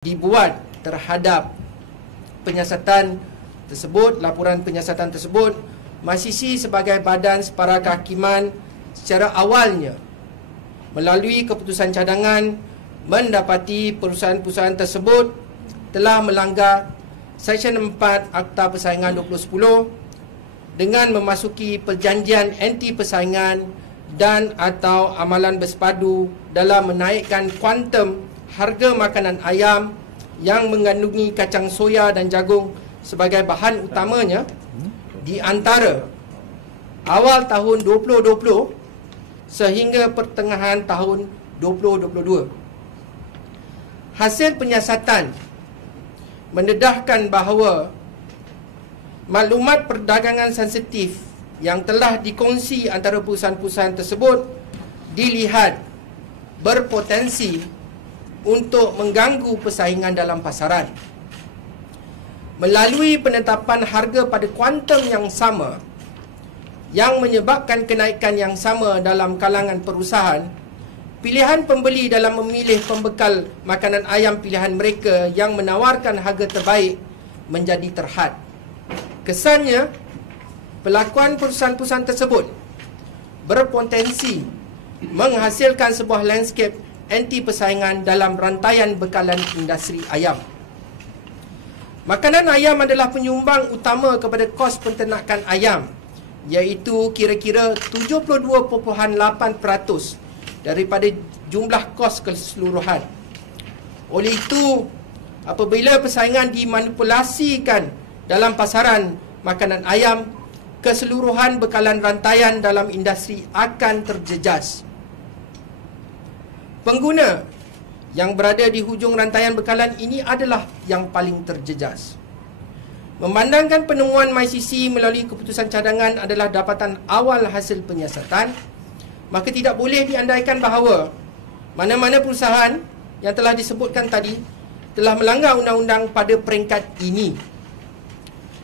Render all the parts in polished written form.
dibuat terhadap penyiasatan tersebut, laporan penyiasatan tersebut, MyCC sebagai badan separa kehakiman secara awalnya melalui keputusan cadangan mendapati perusahaan-perusahaan tersebut telah melanggar Seksyen 4 Akta Persaingan 2010 dengan memasuki perjanjian anti persaingan dan atau amalan bersepadu dalam menaikkan kuantum harga makanan ayam yang mengandungi kacang soya dan jagung sebagai bahan utamanya di antara awal tahun 2020 sehingga pertengahan tahun 2022. Hasil penyiasatan mendedahkan bahawa maklumat perdagangan sensitif yang telah dikongsi antara perusahaan-perusahaan tersebut dilihat berpotensi untuk mengganggu persaingan dalam pasaran. Melalui penetapan harga pada kuantum yang sama yang menyebabkan kenaikan yang sama dalam kalangan perusahaan, pilihan pembeli dalam memilih pembekal makanan ayam pilihan mereka yang menawarkan harga terbaik menjadi terhad. Kesannya, pelakuan perusahaan-perusahaan tersebut berpotensi menghasilkan sebuah landscape anti persaingan dalam rantaian bekalan industri ayam. Makanan ayam adalah penyumbang utama kepada kos penternakan ayam, iaitu kira-kira 72.8% daripada jumlah kos keseluruhan. Oleh itu, apabila persaingan dimanipulasikan dalam pasaran makanan ayam, keseluruhan bekalan rantaian dalam industri akan terjejas. Pengguna yang berada di hujung rantaian bekalan ini adalah yang paling terjejas. Memandangkan penemuan MyCC melalui keputusan cadangan adalah dapatan awal hasil penyiasatan, maka tidak boleh diandaikan bahawa mana-mana perusahaan yang telah disebutkan tadi telah melanggar undang-undang pada peringkat ini.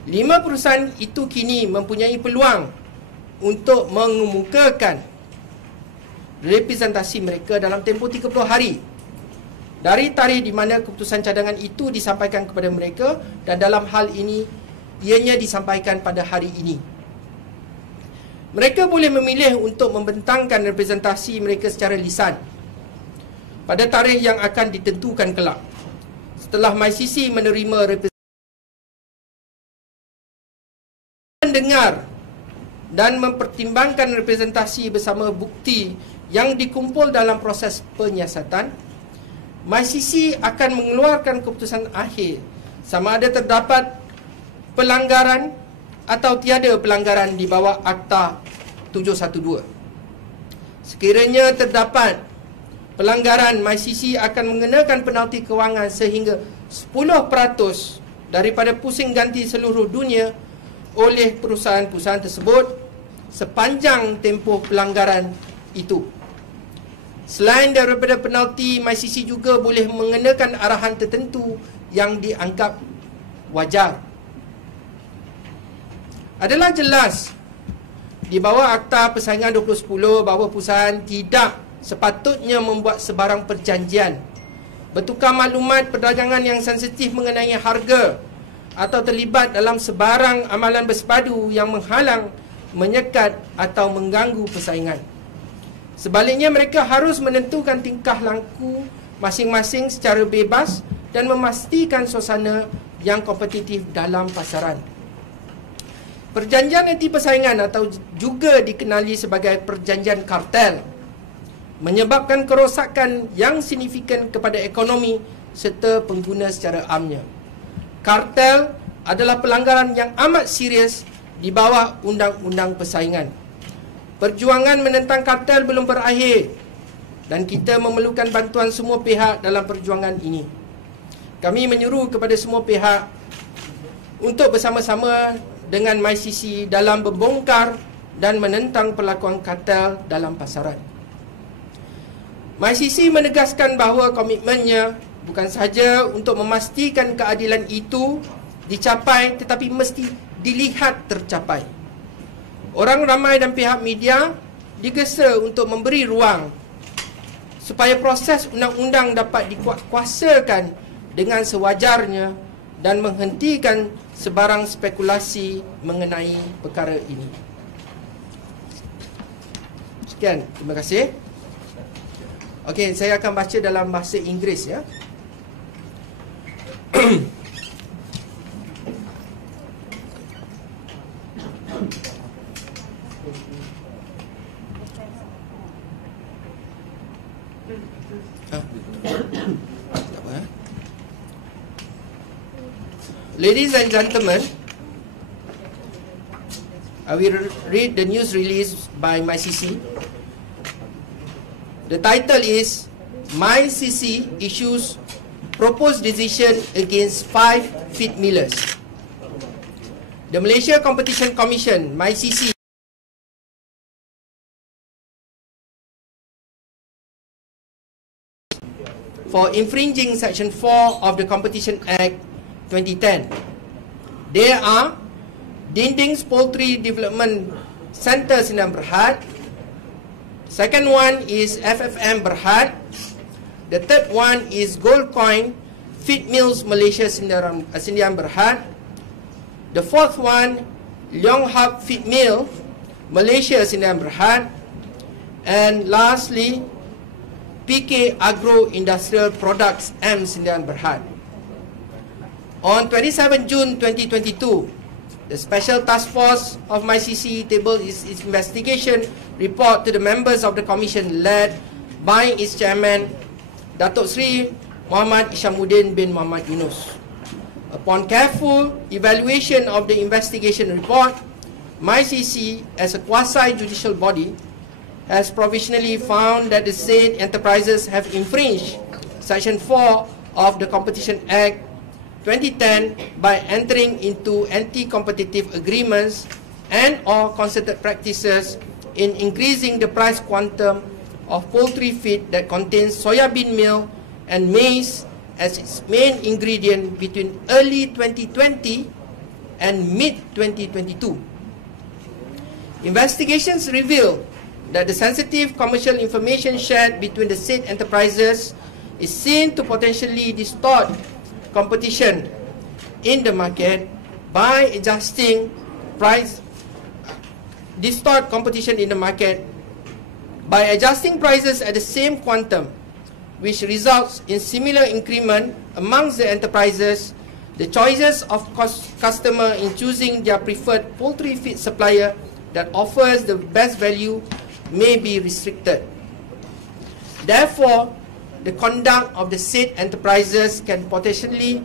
5 perusahaan itu kini mempunyai peluang untuk mengemukakan representasi mereka dalam tempoh 30 hari dari tarikh di mana keputusan cadangan itu disampaikan kepada mereka, dan dalam hal ini ianya disampaikan pada hari ini. Mereka boleh memilih untuk membentangkan representasi mereka secara lisan pada tarikh yang akan ditentukan kelak. Setelah MyCC menerima representasi, mendengar dan mempertimbangkan representasi bersama bukti yang dikumpul dalam proses penyiasatan, MyCC akan mengeluarkan keputusan akhir sama ada terdapat pelanggaran atau tiada pelanggaran di bawah Akta 712. Sekiranya terdapat pelanggaran, MyCC akan mengenakan penalti kewangan sehingga 10% daripada pusing ganti seluruh dunia oleh perusahaan-perusahaan tersebut sepanjang tempoh pelanggaran itu. Selain daripada penalti, MyCC juga boleh mengenakan arahan tertentu yang dianggap wajar. Adalah jelas di bawah Akta Persaingan 2010 bahawa perusahaan tidak sepatutnya membuat sebarang perjanjian, bertukar maklumat perdagangan yang sensitif mengenai harga atau terlibat dalam sebarang amalan bersepadu yang menghalang, menyekat atau mengganggu persaingan. Sebaliknya, mereka harus menentukan tingkah laku masing-masing secara bebas dan memastikan suasana yang kompetitif dalam pasaran. Perjanjian anti persaingan atau juga dikenali sebagai perjanjian kartel menyebabkan kerosakan yang signifikan kepada ekonomi serta pengguna secara amnya. Kartel adalah pelanggaran yang amat serius di bawah Undang-Undang Persaingan. Perjuangan menentang kartel belum berakhir dan kita memerlukan bantuan semua pihak dalam perjuangan ini. Kami menyuruh kepada semua pihak untuk bersama-sama dengan MyCC dalam membongkar dan menentang perlakuan kartel dalam pasaran. MyCC menegaskan bahawa komitmennya bukan sahaja untuk memastikan keadilan itu dicapai, tetapi mesti dilihat tercapai. Orang ramai dan pihak media digesa untuk memberi ruang supaya proses undang-undang dapat dikuatkuasakan dengan sewajarnya dan menghentikan sebarang spekulasi mengenai perkara ini. Sekian, terima kasih. Okey, saya akan baca dalam bahasa Inggeris ya. Ladies and gentlemen, I will read the news release by MyCC. The title is MyCC issues proposed decision against 5 feed millers. The Malaysia Competition Commission, MyCC, for infringing Section 4 of the Competition Act 2010. There are Dindings Poultry Development Centre Sidang Berhad. Second one is FFM Berhad. The third one is Gold Coin Feed Mills Malaysia Sidang Berhad. The fourth one, Leong Hub Feed Mill Malaysia Sidang Berhad. And lastly, PK Agro Industrial Products M Sidang Berhad. On 27 June 2022, the Special Task Force of MyCC tabled its investigation report to the members of the Commission led by its chairman, Datuk Sri Muhammad Ishamuddin bin Muhammad Yunus. Upon careful evaluation of the investigation report, MyCC, as a quasi-judicial body, has provisionally found that the said enterprises have infringed Section 4 of the Competition Act 2010 by entering into anti-competitive agreements and or concerted practices in increasing the price quantum of poultry feed that contains soya bean meal and maize as its main ingredient between early 2020 and mid-2022. Investigations reveal that the sensitive commercial information shared between the said enterprises is seen to potentially distort competition in the market by adjusting prices at the same quantum, which results in similar increment amongst the enterprises. The choices of customer in choosing their preferred poultry feed supplier that offers the best value may be restricted. Therefore, the conduct of the said enterprises can potentially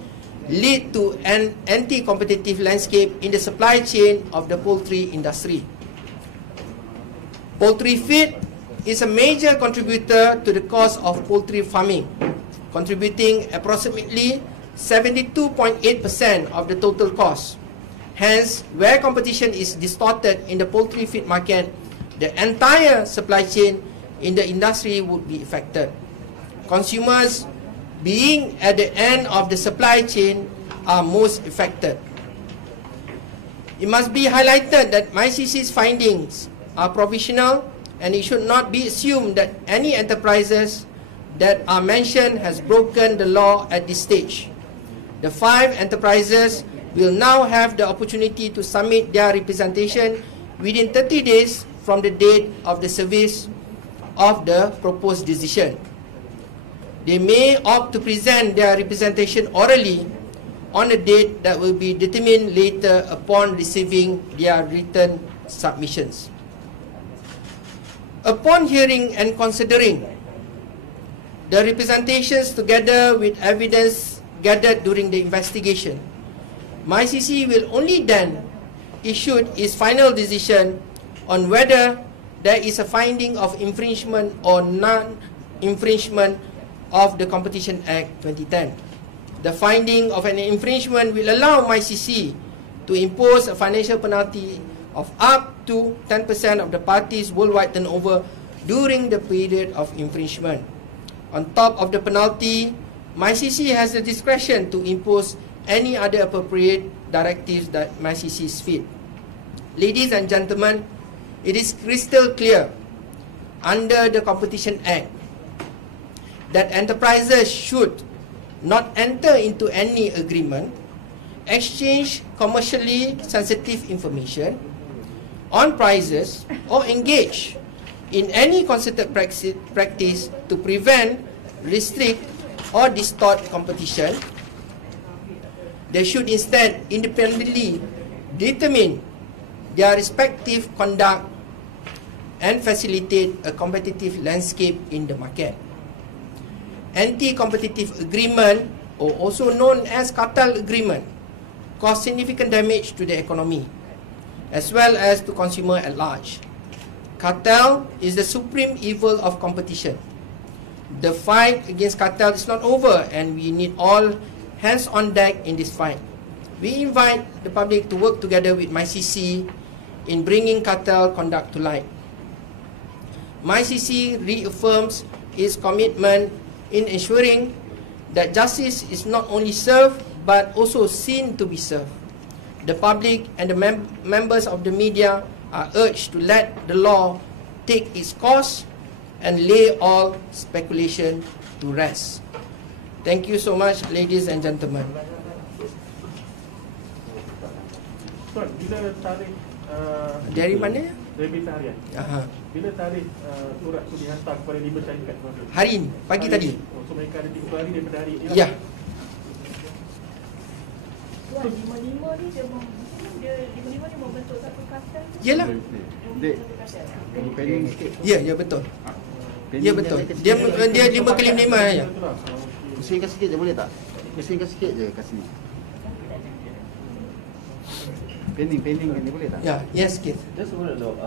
lead to an anti-competitive landscape in the supply chain of the poultry industry. Poultry feed is a major contributor to the cost of poultry farming, contributing approximately 72.8% of the total cost. Hence, where competition is distorted in the poultry feed market, the entire supply chain in the industry would be affected. Consumers, being at the end of the supply chain, are most affected. It must be highlighted that MyCC's findings are provisional, and it should not be assumed that any enterprises that are mentioned has broken the law at this stage. The 5 enterprises will now have the opportunity to submit their representation within 30 days from the date of the service of the proposed decision. They may opt to present their representation orally on a date that will be determined later upon receiving their written submissions. Upon hearing and considering the representations together with evidence gathered during the investigation, MyCC will only then issue its final decision on whether there is a finding of infringement or non-infringement of the Competition Act 2010. The finding of an infringement will allow MyCC to impose a financial penalty of up to 10% of the parties' worldwide turnover during the period of infringement. On top of the penalty, MyCC has the discretion to impose any other appropriate directives that MyCC sees fit. Ladies and gentlemen, it is crystal clear under the Competition Act that enterprises should not enter into any agreement, exchange commercially sensitive information on prices, or engage in any concerted practice to prevent, restrict, or distort competition. They should instead independently determine their respective conduct and facilitate a competitive landscape in the market. Anti-competitive agreement, or also known as cartel agreement, cause significant damage to the economy as well as to consumer at large. Cartel is the supreme evil of competition. The fight against cartel is not over, and we need all hands on deck in this fight. We invite the public to work together with MyCC in bringing cartel conduct to light. MyCC reaffirms its commitment in ensuring that justice is not only served but also seen to be served. The public and the members of the media are urged to let the law take its course and lay all speculation to rest. Thank you so much, ladies and gentlemen. Tuan, bila tarikh Dari mana? debit harian? Aha. Bila tarikh surat tu dihantar kepada 5 syarikat? Hari ini, pagi hari tadi. Oh, so mereka ada 3 hari daripada hari ini? Ya. Tuan, 55 ni dia membentuk satu kartel. Yalah. Dek, pending sikit. Ya betul. Ya betul. Dia 5 kali 5 aja. Pusingkan sikit je boleh tak? Pusingkan sikit je kat sini. Pending ni boleh tak? Ya, yes, Keith. Just want to know,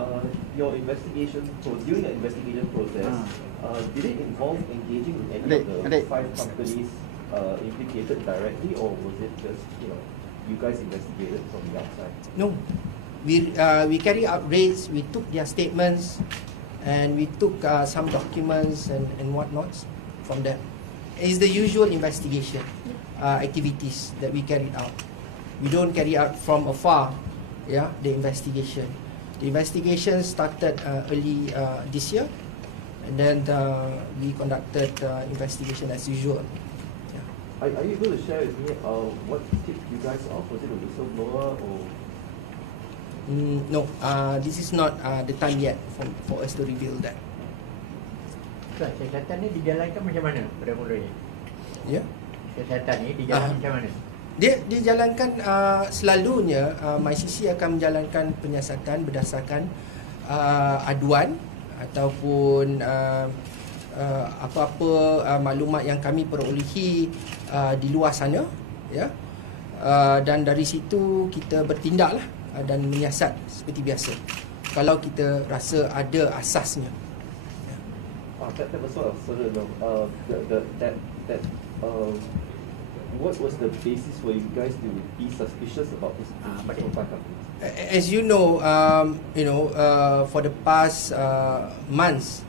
your investigation, during the investigation process, did it involve engaging with any of the 5 companies implicated directly, or was it just, you guys investigated from the outside? No. We carry out raids, we took their statements, and we took some documents and whatnots from them. It's the usual investigation activities that we carried out. We don't carry out from afar, the investigation. The investigation started early this year, and then we conducted investigation as usual. Are you able to share with me what tipped you guys off? Was it a whistleblower or? No, this is not the time yet for us to reveal that. Siasatan ni dijalankan macam mana pada mulanya? Ya. Siasatan ni dijalankan macam mana? Dia dijalankan selalunya MyCC akan menjalankan penyiasatan berdasarkan aduan ataupun apa-apa maklumat yang kami perolehi di luar sana, dan dari situ kita bertindaklah dan menyiasat seperti biasa kalau kita rasa ada asasnya. That was sort of what was the basis for you guys to be suspicious about this company? As you know, for the past months,